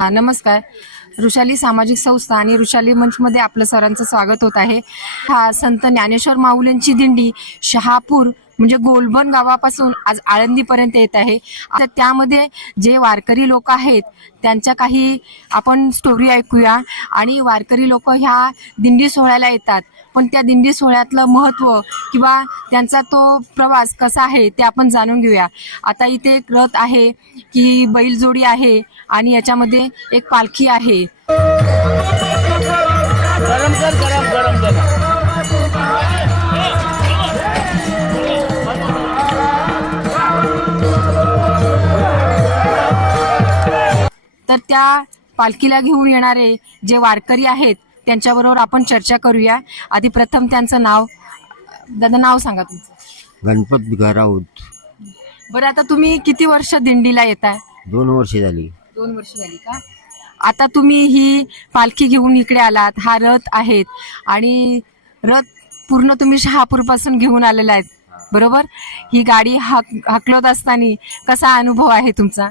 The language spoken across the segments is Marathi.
हा, नमस्कार. ऋषाली सामाजिक संस्था आणि ऋषाली मंचमध्ये आपलं सरांचं स्वागत होत आहे. हा संत ज्ञानेश्वर माऊलींची दिंडी शहापूर म्हणजे गोलबन गावापासून आज आळंदीपर्यंत येत आहे. आता त्यामध्ये जे वारकरी लोक आहेत त्यांच्या काही आपण स्टोरी ऐकूया. आणि वारकरी लोक ह्या दिंडी सोहळ्याला येतात. पण त्या दिंडी सोहळ्यातलं महत्त्व किंवा त्यांचा तो प्रवास कसा आहे ते आपण जाणून घेऊया. आता इथे एक रथ आहे की बैलजोडी आहे आणि याच्यामध्ये एक पालखी आहे. त्या पालखीला घेऊन येणारे जे वारकरी आहेत त्यांच्याबरोबर आपण चर्चा करूया. आधी प्रथम त्यांचं नाव दादा नाव सांगा तुमचं. गणपत घराऊत. बरं आता तुम्ही किती वर्ष दिंडीला येत? आहे दोन वर्षे झाली. दोन वर्ष झाली का? आता तुम्ही ही पालखी घेऊन इकडे आलात हा रथ आहेत आणि रथ पूर्ण तुम्ही शहापूरपासून घेऊन आलेला आहेत बरोबर? ही गाडी हाक हाकलत असताना कसा अनुभव आहे तुमचा?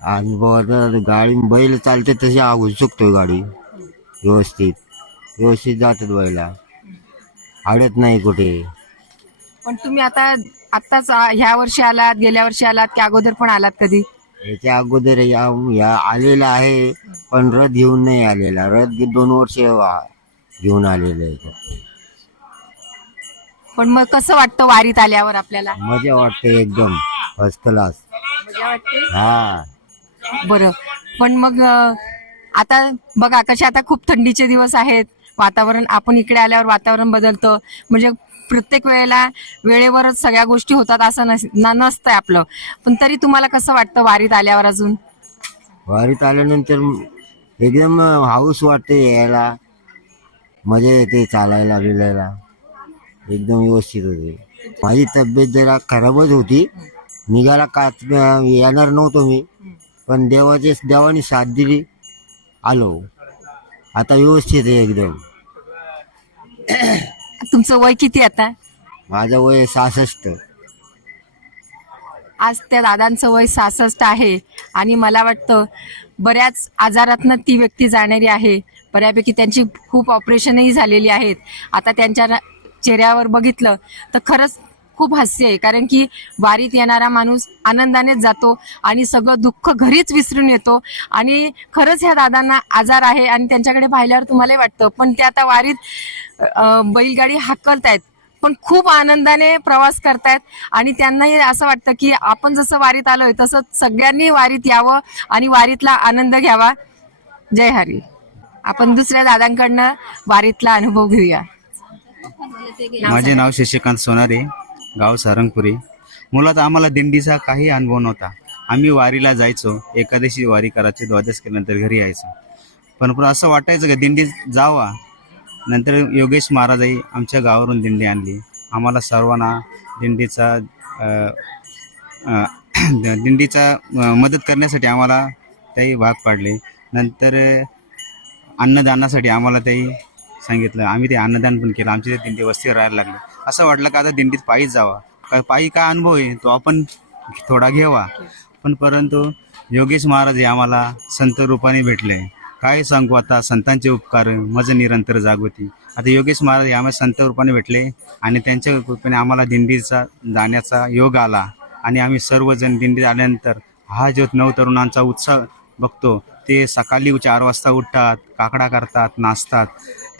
अनुभव आता गाडी बैल चालते तशी आगून चुकतोय गाडी. व्यवस्थित. व्यवस्थित जातात बैला. आडत नाही कुठे. पण तुम्ही आता आत्ताच ह्या वर्षी आलात गेल्या वर्षी आलात त्या अगोदर पण आलात कधी? याच्या अगोदर या या आलेला आहे पण रथ घेऊन नाही आलेला. रथ दोन वर्ष घेऊन आलेलं आहे पण मग कसं वाटतं वारीत आल्यावर आपल्याला? मजा वाटते एकदम. फर्स्ट क्लास मजा वाटते? हा. बरं. पण मग आता बघा कसे आता खूप थंडीचे दिवस आहेत. वातावरण आपण इकडे आल्यावर वातावरण बदलतं. म्हणजे प्रत्येक वेळेला वेळेवरच सगळ्या गोष्टी होतात असं नस नसतंय आपलं. पण तरी तुम्हाला कसं वाटतं वारीत आल्यावर अजून? वारीत आल्यानंतर एकदम हाऊस वाटते यायला. मजा येते चालायला बिलायला. एकदम व्यवस्थित होते. माझी तब्येत जरा खराबच होती. निघाला का येणार नव्हतो मी. पण देवाचे देवाने साथ दिली आलो. आता व्यवस्थित आहे एकदम. तुमचं वय किती आता? माझं वय सहासष्ट. आज त्या दादांचं वय सहासष्ट आहे आणि मला वाटतं बऱ्याच आजारातनं ती व्यक्ती जाणारी आहे. बऱ्यापैकी त्यांची खूप ऑपरेशनही झालेली आहेत. आता त्यांच्या चेहऱ्यावर बघितलं तर खरंच खूप हास्य आहे. कारण की वारीत येणारा माणूस आनंदानेच जातो आणि सगळं दुःख घरीच विसरून येतो. आणि खरंच ह्या दादांना आजार आहे आणि त्यांच्याकडे पाहिल्यावर तुम्हालाही वाटतं. पण ते आता वारीत बैलगाडी हाकलतायत. पण खूप आनंदाने प्रवास करतायत. आणि त्यांनाही असं वाटतं की आपण जसं वारीत आलोय तसं सगळ्यांनी वारीत यावं आणि वारीतला आनंद घ्यावा. जय हरी. आपण दुसऱ्या दादांकडनं वारीतला अनुभव घेऊया. माझे नाव शशिकांत सोनारे. गाव सारंगपुरी. मुलात आम्हाला दिंडीचा काही अनुभव नव्हता. आम्ही वारीला जायचो. एकादशी वारी करायची द्वादश केल्यानंतर घरी यायचो. पण पण असं वाटायचं का दिंडीत जावा. नंतर योगेश महाराजही आमच्या गावावरून दिंडी आणली. आम्हाला सर्वांना दिंडीचा दिंडीचा मदत करण्यासाठी आम्हाला त्याही भाग पाडले. नंतर अन्नदानासाठी आम्हाला त्याही सांगितलं. आम्ही ते अन्नदान पण केलं. आमची ते दिंडी वस्ती राहायला लागली. असं वाटलं का आता दिंडीत पायीच जावा. का पायी काय अनुभव आहे? तो आपण थोडा घ्यावा. पण परंतु योगेश महाराज हे आम्हाला संत रूपाने भेटले. काय सांगू आता? संतांचे उपकार मज निरंतर जागृती. आता योगेश महाराज हे आम्हाला संत रूपाने भेटले आणि त्यांच्या कृपेने आम्हाला दिंडीचा जाण्याचा योग आला. आणि आम्ही सर्वजण दिंडीत आल्यानंतर हा जो नऊ तरुणांचा उत्साह बघतो ते सकाळी चार वाजता उठतात काकडा करतात नाचतात.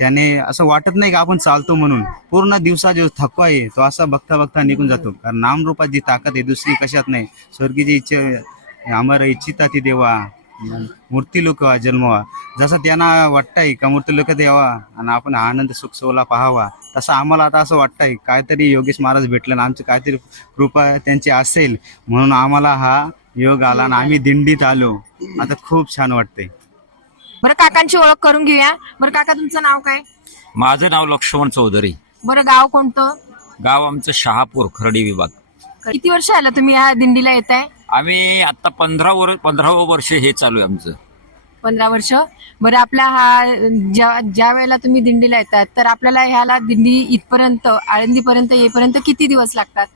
त्याने असं वाटत नाही की आपण चालतो म्हणून. पूर्ण दिवसा जो थकवा आहे तो असा बघता बघता निघून जातो. कारण नामरूपात जी ताकद आहे दुसरी कशात नाही. स्वर्गीची इच्छा आम्हाला इच्छिता ती देवा. मूर्ती लोक जन्मवा. जसं त्यांना वाटतंय का मूर्ती लोक द्यावा आणि आपण आनंद सुख सोला पाहावा तसं आम्हाला आता असं वाटतंय. काहीतरी योगेश महाराज भेटलं आणि आमची काहीतरी कृपा त्यांची असेल म्हणून आम्हाला हा योग आला आणि आम्ही दिंडीत आलो. आता खूप छान वाटतंय. बरं काकांची ओळख करून घेऊया. बरं काका तुमचं नाव काय? माझं नाव लक्ष्मण चौधरी. बरं गाव कोणतं? गाव आमचं शहापूर खर्डी विभाग. किती वर्ष आलं तुम्ही या दिंडीला येत आहे आम्ही आता पंधरा वर पंधरावं वर्ष हे चालू आहे आमचं. पंधरा वर्ष. बरं आपला हा ज्या ज्या वेळेला तुम्ही दिंडीला येतात तर आपल्याला ह्याला दिंडी इथपर्यंत आळंदीपर्यंत येईपर्यंत किती दिवस लागतात?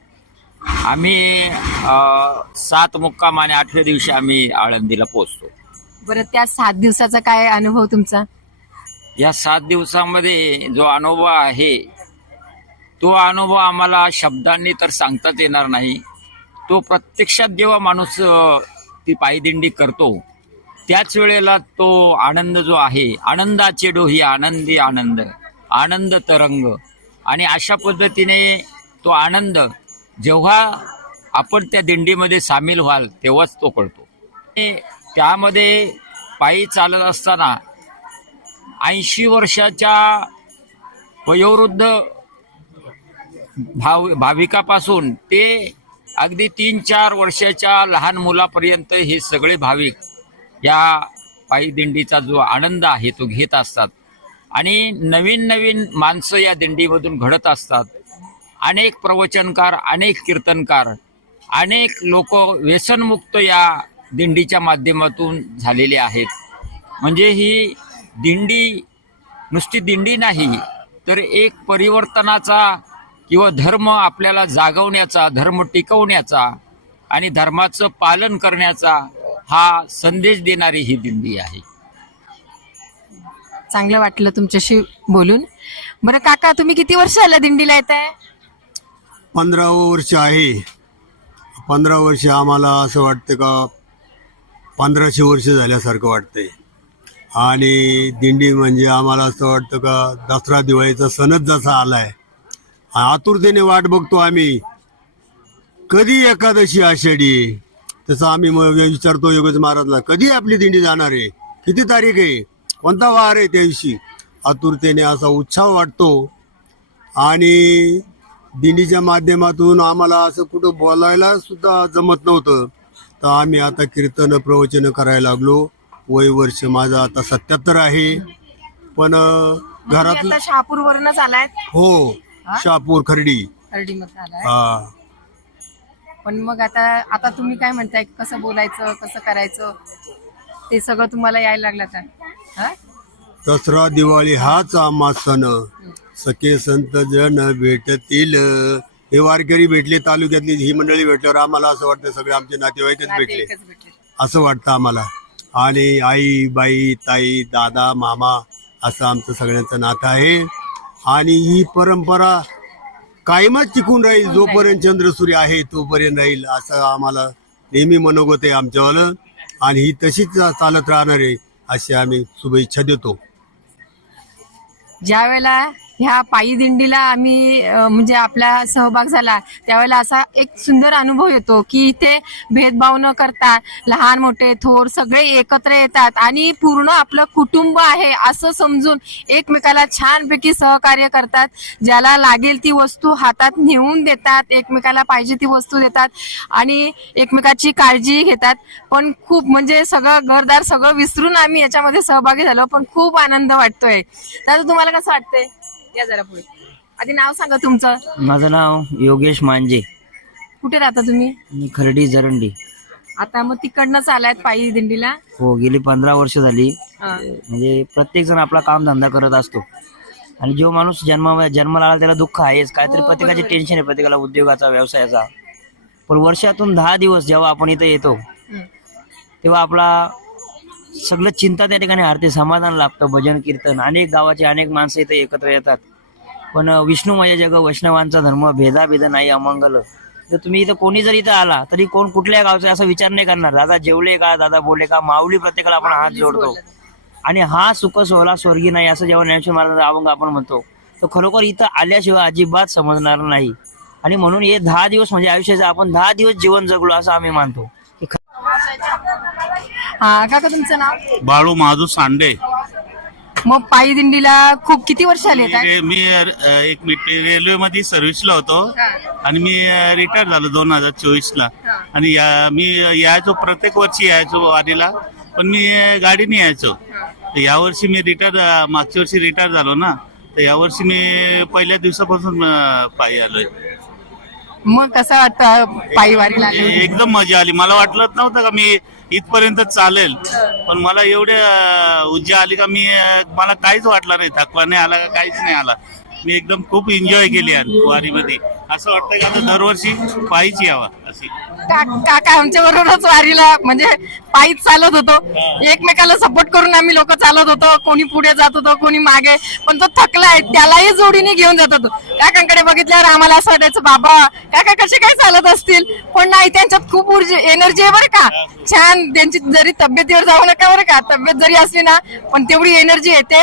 आम्ही अं, सात मुक्काम आणि आठव्या दिवशी आम्ही आळंदीला पोहोचतो. बरं त्या सात दिवसाचा काय अनुभव तुमचा? या सात दिवसामध्ये जो अनुभव आहे तो अनुभव आम्हाला शब्दांनी तर सांगताच येणार नाही. तो प्रत्यक्षात जेव्हा माणूस ती पायदिंडी करतो त्याच वेळेला तो आनंद जो आहे आनंदाचे डोही आनंदी आनंद आनंद तरंग आणि अशा पद्धतीने तो आनंद जेव्हा आपण त्या दिंडीमध्ये सामील व्हाल तेव्हाच तो कळतो. त्यामध्ये पायी चालत असताना ऐंशी वर्षाच्या वयोवृद्ध भाव भाविकापासून ते अगदी तीन चार वर्षाच्या लहान मुलापर्यंत हे सगळे भाविक या पायी दिंडीचा जो आनंद आहे तो घेत असतात. आणि नवीन नवीन माणसं या दिंडीमधून घडत असतात. अनेक प्रवचनकार अनेक कीर्तनकार अनेक लोक व्यसनमुक्त या दिंडीच्या माध्यमातून झालेले आहेत. म्हणजे ही दिंडी नुसती दिंडी नाही तर एक परिवर्तनाचा किंवा धर्म आपल्याला जागवण्याचा धर्म टिकवण्याचा आणि धर्माचं पालन करण्याचा हा संदेश देणारी ही दिंडी आहे. चांगलं वाटलं तुमच्याशी बोलून. बरं काका तुम्ही किती वर्ष आलं दिंडीला येत आहे पंधरावं वर्ष आहे. पंधरा वर्ष आम्हाला असं वाटतं का पंधराशे वर्ष झाल्यासारखं वाटतंय. आणि दिंडी म्हणजे आम्हाला असं वाटतं का दसरा दिवाळीचा सणच जसा आलाय आतुरतेने वाट बघतो आम्ही. कधी एकादशी आषाढी त्याचा तसं आम्ही मग विचारतो योगेश महाराजला कधी आपली दिंडी जाणार आहे? किती तारीख आहे? कोणता वार आहे त्या दिवशी? आतुरतेने असा उत्साह वाटतो. आणि दिंडीच्या माध्यमातून आम्हाला असं कुठं बोलायला सुद्धा जमत नव्हतं. तर आम्ही आता कीर्तन प्रवचन करायला लागलो. वय वर्ष माझं आता सत्याहत्तर आहे. पण आता शहापूर वरूनच आलाय हो शापूर खर्डी. हर्डीमध्ये आलाय हा. पण मग आता आता तुम्ही काय म्हणताय? कसं बोलायचं कसं करायचं? ते सगळं तुम्हाला यायला लागलं हा? दसरा दिवाळी हाच आम्हा सण. सखे संत जन भेटतील. हे वारकरी भेटले तालुक्यातली ही मंडळी भेटल्यावर आम्हाला असं वाटतं सगळे आमचे नातेवाईकच नाते भेटले. एकच भेटले. असं वाटतं आम्हाला. आणि आई बाई ताई दादा मामा असं आमचं सगळ्यांचं नातं आहे. आणि ही परंपरा कायमच टिकून राहील जोपर्यंत चंद्रसूर्य आहे तोपर्यंत राहील असं आम्हाला नेहमी मनोगत आहे आमच्यावालं. आणि ही तशीच चालत राहणार आहे अशी आम्ही शुभेच्छा देतो. ज्या वेळेला ह्या पायी दिंडीला आम्ही म्हणजे आपला सहभाग झाला. त्यावेळेला असा एक सुंदर अनुभव येतो की इथे भेदभाव न करता लहान मोठे थोर सगळे एकत्र येतात आणि पूर्ण आपलं कुटुंब आहे असं समजून एकमेकाला छानपैकी सहकार्य करतात. ज्याला लागेल ती वस्तू हातात नेऊन देतात एकमेकाला पाहिजे ती वस्तू देतात आणि एकमेकाची काळजी घेतात. पण खूप म्हणजे सगळं घरदार सगळं विसरून आम्ही याच्यामध्ये सहभागी झालो पण खूप आनंद वाटतोय. तर तुम्हाला कसं वाटतंय? या जरा पुढे. आधी नाव सांगा तुमचं. माझं नाव योगेश मांजे. कुठे राहता तुम्ही? मी खर्डी जरंडी. आता मग तिकडनंच आलायत पायी दिंडीला? हो गेली पंधरा वर्ष झाली. हा. म्हणजे प्रत्येक जण आपला काम धंदा करत असतो. आणि जो माणूस जन्मा जन्माला आला त्याला दुःख आहेच. काहीतरी हो, प्रत्येकाचे बरोबर. टेन्शन आहे प्रत्येकाला उद्योगाचा व्यवसायाचा. पण वर्षातून दहा दिवस जेव्हा आपण इथे येतो हम्म. तेव्हा आपला सगळं चिंता त्या ठिकाणी हरते समाधान लाभतं भजन कीर्तन. अनेक गावाचे अनेक माणसं इथे एकत्र येतात. पण विष्णू माझ्या जग वैष्णवांचा धर्म भेदाभेद नाही अमंगल. जर तुम्ही इथं कोणी जर इथं आला तरी कोण कुठल्या गावचा असा विचार नाही करणार. दादा जेवले का दादा बोलले का माऊली प्रत्येकाला आपण हात जोडतो. आणि हा सुख सोहला स्वर्गी नाही असं जेव्हा ज्ञानेश्वर महाराजांचा अभंग आपण म्हणतो तर खरोखर इथं आल्याशिवाय अजिबात समजणार नाही. आणि म्हणून हे दहा दिवस म्हणजे आयुष्याचं आपण दहा दिवस जीवन जगलो असं आम्ही मानतो. हा काका तुमचं नाव? बाळू महादू सांडे. मग पायी दिंडीला खूप किती वर्ष आले रे- मी अ, एक मिनिट रेल्वे मध्ये सर्व्हिसला होतो. आणि मी रिटायर झालो दोन हजार चोवीस ला आणि या- मी यायचो प्रत्येक वर्षी यायचो वारीला. पण मी अ, गाडीने यायचो. तर यावर्षी मी रिटायर मागच्या वर्षी रिटायर झालो ना. तर यावर्षी मी पहिल्या दिवसापासून अ, पायी आलोय. मग कसं वाटतं? पायी वारीला? एकदम मजा आली. मला वाटलं नव्हतं का मी इथपर्यंत चालेल. पण मला एवढे उज्जा ऊर्जा आली का मी मला काहीच वाटलं नाही. थकवा नाही आला का काहीच नाही आला. मी एकदम खूप एन्जॉय केली आज वारीमध्ये. असं वाटतं की आता दरवर्षी पायीच यावा अशी. का- काका आमच्या बरोबरच वारीला म्हणजे पायीच चालत होतो. एकमेकाला सपोर्ट करून आम्ही लोक चालत होतो कोणी पुढे जात होतो कोणी मागे. पण तो थकलाय त्यालाही जोडीने घेऊन जात होतो. काकांकडे बघितल्यावर आम्हाला असं वाटायचं बाबा काका कसे काय चालत असतील? पण नाही त्यांच्यात खूप ऊर्जा एनर्जी आहे बरं का. छान त्यांची जरी तब्येतीवर जाऊ नका बरं का. तब्येत जरी असली ना पण तेवढी एनर्जी आहे. ते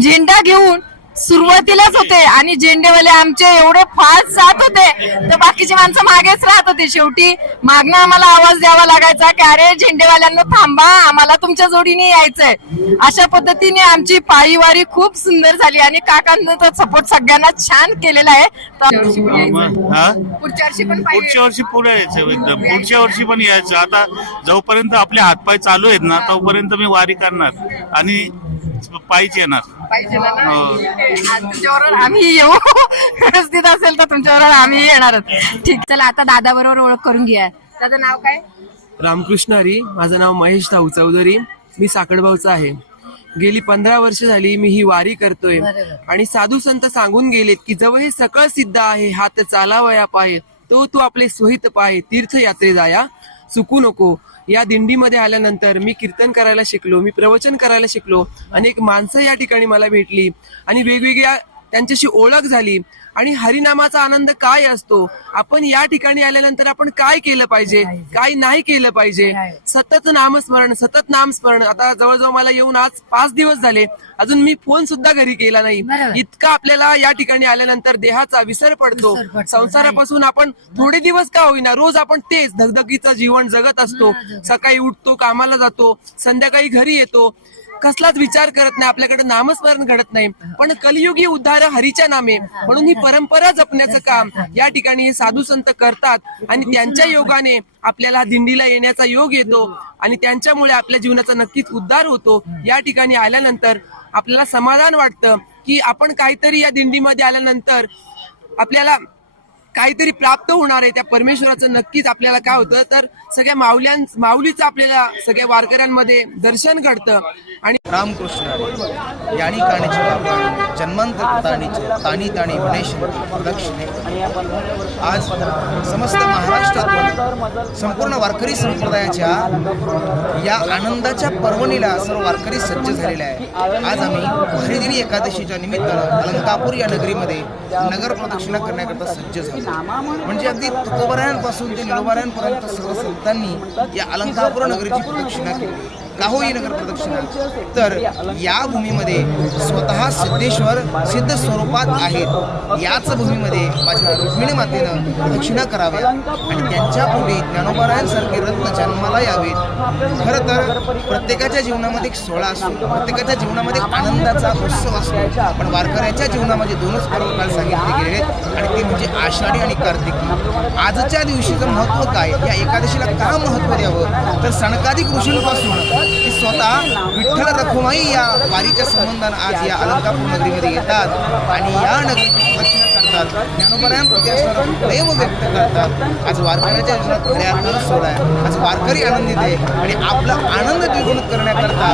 झेंडा घेऊन सुरुवातीलाच होते आणि झेंडेवाले आमचे एवढे फास्ट जात होते तर बाकीची माणसं मागेच राहत होते शेवटी. मागणं आम्हाला आवाज द्यावा लागायचा की अरे झेंडेवाल्यांना थांबा आम्हाला तुमच्या जोडीने यायचंय. अशा पद्धतीने आमची पायीवारी खूप सुंदर झाली आणि काकांना तर सपोर्ट सगळ्यांना छान केलेला आहे. पुढच्या वर्षी पण पुढच्या वर्षी पुढच्या पुढे यायचं एकदम. पुढच्या वर्षी पण यायचं. आता जोपर्यंत आपले हातपाय चालू आहेत ना तोपर्यंत मी वारी करणार. आणि पायीच येणार पाहिजे ना? हो. आज तुमच्याबरोबर आम्ही येऊ. व्यवस्थित असेल तर तुमच्याबरोबर आम्ही येणारच. ठीक चला आता दादा बरोबर ओळख करून घ्या दादा नाव काय? रामकृष्ण हरी. माझं नाव महेश धाऊ चौधरी. मी साकडभाऊचा आहे. गेली पंधरा वर्ष झाली मी ही वारी करतोय. आणि साधू संत सांगून गेलेत की जवळ हे सकळ सिद्ध आहे. हात चालावया पाय तो तू आपले सोहित पाय तीर्थयात्रे जाया. चुकू नको. या दिंडीमध्ये आल्यानंतर मी कीर्तन करायला शिकलो मी प्रवचन करायला शिकलो. अनेक माणसं या ठिकाणी मला भेटली आणि वेगवेगळ्या त्यांच्याशी ओळख झाली. आणि हरिनामाचा आनंद काय असतो? आपण या ठिकाणी आल्यानंतर आपण काय केलं पाहिजे? काय? नाही केलं पाहिजे? सतत नामस्मरण सतत नामस्मरण. आता जवळजवळ मला येऊन आज पाच दिवस झाले. अजून मी फोन सुद्धा घरी केला नाही. इतका आपल्याला या ठिकाणी आल्यानंतर देहाचा विसर पडतो. संसारापासून आपण थोडे दिवस का होईना रोज आपण तेच धगधगीचं जीवन जगत असतो. सकाळी उठतो कामाला जातो संध्याकाळी घरी येतो. कसलाच विचार करत नाही आपल्याकडे नामस्मरण घडत नाही. पण कलियुगी उद्धार हरीच्या नामे म्हणून ही परंपरा जपण्याचं काम या ठिकाणी हे साधू संत करतात. आणि त्यांच्या योगाने आपल्याला दिंडीला येण्याचा योग येतो आणि त्यांच्यामुळे आपल्या जीवनाचा नक्कीच उद्धार होतो. या ठिकाणी आल्यानंतर आपल्याला समाधान वाटतं की आपण काहीतरी या दिंडीमध्ये आल्यानंतर आपल्याला काहीतरी प्राप्त होणार आहे त्या परमेश्वराचं नक्कीच आपल्याला काय होतं तर सगळ्या माऊल्यां माऊलीचं आपल्याला सगळ्या वारकऱ्यांमध्ये दर्शन घडतं. आणि रामकृष्ण याणी काणीची काणीचे बाबा जन्मांतर ताणीचे ताणी ताणी गणेश प्रदक्षिणे आज समस्त महाराष्ट्रातून संपूर्ण वारकरी संप्रदायाच्या या आनंदाच्या पर्वणीला सर्व वारकरी सज्ज झालेले आहे आज आम्ही हरिदिनी एकादशीच्या निमित्तानं अलंकापूर या नगरीमध्ये नगर प्रदक्षिणा करण्याकरता सज्ज झालो. म्हणजे अगदी तुकोबऱ्यांपासून ते निलोबारायांपर्यंत सर्व संतांनी या अलंकापूर नगरीची प्रदक्षिणा केली. का हो नगर प्रदक्षिणा. तर या भूमीमध्ये स्वतः सिद्धेश्वर सिद्ध स्वरूपात आहेत. याच भूमीमध्ये माझ्या रुक्मिणी मातेनं प्रदक्षिणा कराव्या आणि त्यांच्या पुढे ज्ञानोपारायणसारखे रत्न जन्माला यावेत. खरं तर प्रत्येकाच्या जीवनामध्ये एक सोहळा असतो. प्रत्येकाच्या जीवनामध्ये आनंदाचा उत्सव असतो. पण वारकऱ्याच्या जीवनामध्ये दोनच पर्व काल सांगितले गेले आहेत आणि ते म्हणजे आषाढी आणि कार्तिकी. आजच्या दिवशीचं महत्त्व काय? या एकादशीला का महत्त्व द्यावं? तर सणकाधिक ऋषींपासून स्वतः विठ्ठल रखुमाई या वारीच्या संबंधानं आज या अलंकापूर नगरीमध्ये येतात आणि या नगरीची प्रदक्षिणा करतात. ज्ञानोबरायांप्रती असणारं प्रेम व्यक्त करतात. आज वारकऱ्याच्या जीवनात खऱ्या अर्थानं आहे. आज वारकरी आनंदित आहे आणि आपला आनंद द्विगुणित करण्याकरता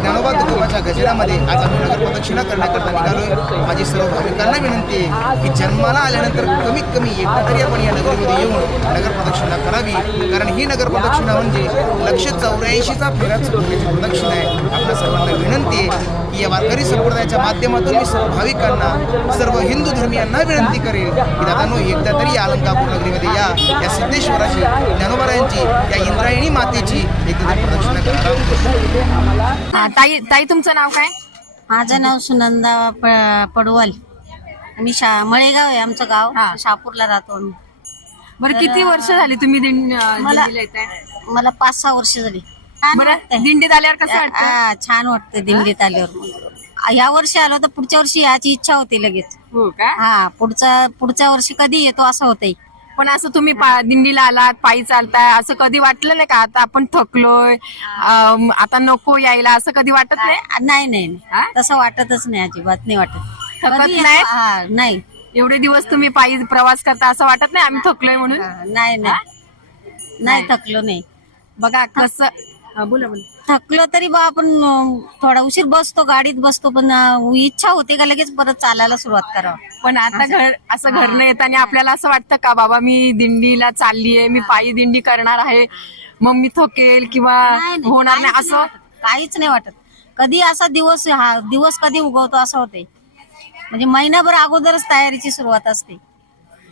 ज्ञानोबा तुकोबाच्या गजरामध्ये आज आम्ही नगर प्रदक्षिणा करण्याकरता निघालोय. माझी सर्व भाविकांना विनंती आहे की जन्माला आल्यानंतर कमीत कमी एकदा तरी आपण या नगरीमध्ये येऊन नगर प्रदक्षिणा करावी. कारण ही नगर प्रदक्षिणा म्हणजे लक्ष चौऱ्याऐंशीचा फेरा प्रदक्षिणा आहे. आपल्या सर्वांना विनंती आहे की या वारकरी संप्रदायाच्या माध्यमातून मी सर्व भाविकांना सर्व हिंदू धर्मियांना विनंती करेल की दादानो एकदा तरी या अलंकापूर नगरीमध्ये या या सिद्धेश्वराची ज्ञानोबरायांची या इंद्रायणी मातेची एकदा तरी प्रदक्षिणा करा ताई ताई तुमचं नाव काय? माझं नाव सुनंदा प- पडवल. मी शा मळेगाव आहे आमचं गाव. हा. शहापूरला राहतो आम्ही. बरं किती वर्ष झाली तुम्ही मला- पाच सहा वर्ष झाली. बरं. दिंडीत आल्यावर कसं वाटतं? हा, छान वाटतं दिंडीत आल्यावर या वर्षी आलो तर पुढच्या वर्षी याची इच्छा होती लगेच. हो का? हा पुढचा पुढच्या वर्षी कधी येतो असं होतंय. पण असं तुम्ही पा- दिंडीला आलात पायी चालताय असं कधी वाटलं नाही का? आता आपण थकलोय आता नको यायला असं कधी वाटत नाही? नाही नाही हा? नाही तसं वाटतच नाही अजिबात नाही वाटत. थकत कधी नाही? हा, नाही. एवढे दिवस तुम्ही पायी प्रवास करता असं वाटत नाही? आम्ही थकलोय म्हणून? हा, नाही नाही नाही. थकलो नाही. बघा कसं हा, बोला बोला. थकलो तरी बा आपण अं, थोडा उशीर बसतो गाडीत बसतो पण अं, इच्छा होते का लगेच परत चालायला सुरुवात करावं? पण आता घर असं घरनं येताना आपल्याला असं वाटतं का बाबा मी दिंडीला चाललीये मी पायी दिंडी करणार आहे मग मी थकेल किंवा होणार नाही काहीच असं? वाटत. काहीच नाही वाटत. कधी असा दिवस हा दिवस कधी उगवतो असं होते. म्हणजे महिनाभर अगोदरच तयारीची सुरुवात असते.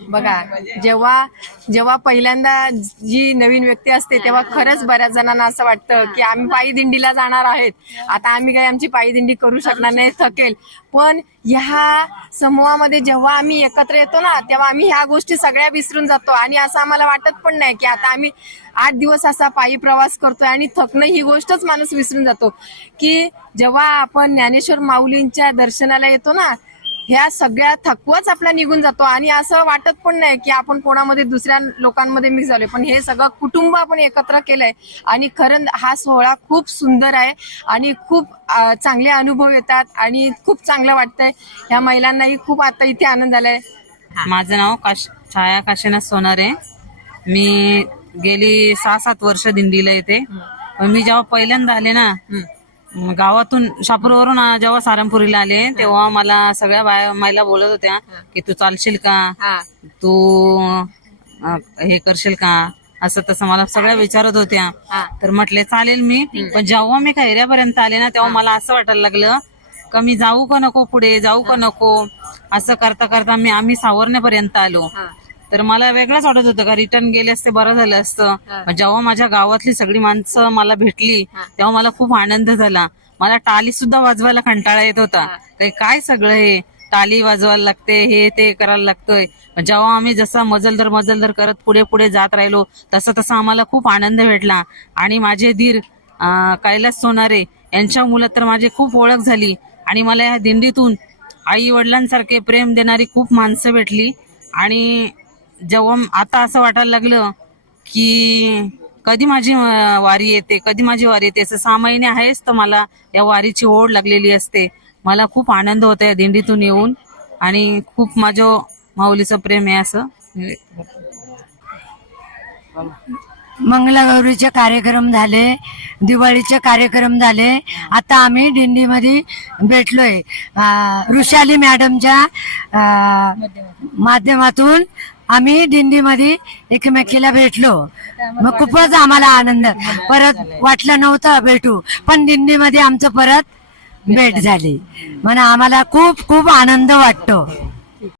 बघा जेव्हा जेव्हा पहिल्यांदा जी नवीन व्यक्ती असते तेव्हा खरंच बऱ्याच जणांना असं वाटतं की आम्ही पायी दिंडीला जाणार आहेत. आता आम्ही काही आमची पायी दिंडी करू शकणार नाही थकेल. पण ह्या समूहामध्ये जेव्हा आम्ही एकत्र येतो ना तेव्हा आम्ही ह्या गोष्टी सगळ्या विसरून जातो. आणि असं आम्हाला वाटत पण नाही की आता आम्ही आठ दिवस असा पायी प्रवास करतोय आणि थकणं ही गोष्टच माणूस विसरून जातो. की जेव्हा आपण ज्ञानेश्वर माऊलींच्या दर्शनाला येतो ना ह्या सगळ्या थकवाच आपला निघून जातो. आणि असं वाटत पण नाही की आपण कोणामध्ये दुसऱ्या लोकांमध्ये मिक्स झालोय. पण हे सगळं कुटुंब आपण एकत्र केलंय. आणि खरं हा सोहळा खूप सुंदर आहे. आणि खूप चांगले अनुभव येतात. आणि खूप चांगलं वाटतंय. ह्या महिलांनाही खूप आता इथे आनंद आलाय. माझं नाव काश छाया काशीनाथ सोनारे मी गेली सहा सात वर्ष दिंडीला येते. मी जेव्हा पहिल्यांदा आले ना गावातून शापूरवरून जेव्हा सारंगपुरीला आले तेव्हा मला सगळ्या बाया बोलत होत्या की तू चालशील का? तू अ, हे करशील का? असं तसं मला सगळ्या विचारत होत्या. तर म्हटले चालेल मी पण जेव्हा मी खैऱ्यापर्यंत आले ना तेव्हा मला असं वाटायला लागलं का मी जाऊ का नको पुढे? जाऊ का नको? असं करता करता मी आम्ही सावरण्यापर्यंत आलो. तर मला वेगळंच वाटत होतं का रिटर्न गेले असते बरं झालं असतं. जेव्हा माझ्या गावातली सगळी माणसं मला भेटली तेव्हा मला खूप आनंद झाला. मला टाली सुद्धा वाजवायला कंटाळा येत होता. काय काय सगळं हे? टाली वाजवायला लागते हे ते करायला लागतंय. जेव्हा आम्ही जसं मजलदर मजलदर करत पुढे पुढे जात राहिलो तसं तसं आम्हाला खूप आनंद भेटला. आणि माझे धीर कैलास सोनारे यांच्या मुलं तर माझी खूप ओळख झाली. आणि मला या दिंडीतून आई वडिलांसारखे प्रेम देणारी खूप माणसं भेटली. आणि जेव्हा आता असं वाटायला लागलं की कधी माझी वारी येते कधी माझी वारी येते असं सहा महिने आहेच तर मला या वारीची ओढ लागलेली असते. मला खूप आनंद होतो या दिंडीतून येऊन आणि खूप माझं माऊलीचं प्रेम आहे असं. मंगलागौरीचे कार्यक्रम झाले दिवाळीचे कार्यक्रम झाले. आता आम्ही दिंडीमध्ये भेटलोय. ऋषाली मॅडमच्या माध्यमातून आम्ही दिंडीमध्ये एकमेकीला भेटलो. मग खूपच आम्हाला आनंद. परत वाटलं नव्हतं भेटू पण दिंडीमध्ये आमचं परत भेट झाली. म्हणून आम्हाला खूप खूप आनंद वाटतो.